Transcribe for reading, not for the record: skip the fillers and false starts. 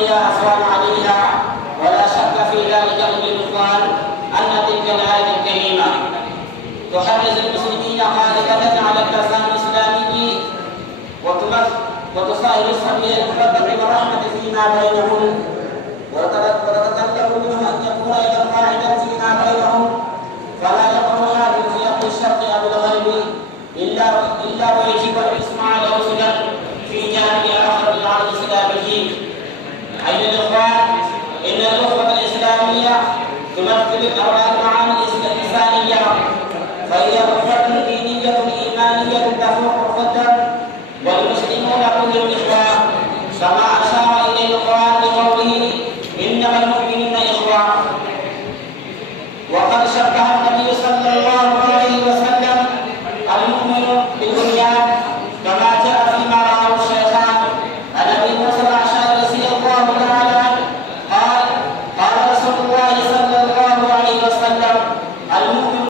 الدنيا أسوأ عليها، ولا شك في ذلك الإخوان أن تلك الآية الكريمة تحرز المسلمين غالبا على التسامح الإسلامي وتصاهر الصبي المفرق والرحمة فيما بينهم، وتتطلب منهم أن يكون يدا واحدا فيما بينهم، فلا يقر هذا في أهل الشرق أو الغرب إلا ويجب الاسم على رسلا في جانب آخر للعرض الإسلامي. أيها الإخوان، إن الأخوة الإسلامية تمثل أربع معاني الإنسانية، فهي أخوة دينية إيمانية تفوق القدر، والمسلمون كلهم إخوة، كما أشار إليه القرآن بقوله إنما المؤمنون إخوة، وقد شبه